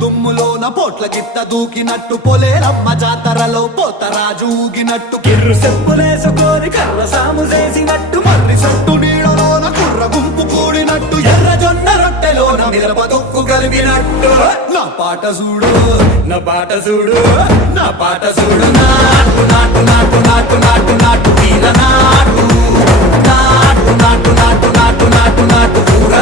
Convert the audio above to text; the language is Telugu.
దుమ్ములోన పోట్ల గిత్త దూకినట్టు పొలేరమ్మ జాతరలో పోతరాజు ఊగినట్టు కిర్రు చెప్పులేసుకొని కర్ర సాము చేసినట్టు మర్రి సొట్టు నీడలోన కుర్ర గుంపు కూడినట్టు ఎర్ర జొన్న రొట్టెలోన మిరప దొక్కు కలిపినట్టు నా పాట చూడు నా పాట చూడు నా పాట చూడు నాటు నాటు నాటు నాటు నాటు నాటు వీర నాటు నాటు నాటు నాటు నాటు నాటు నాటు ఊర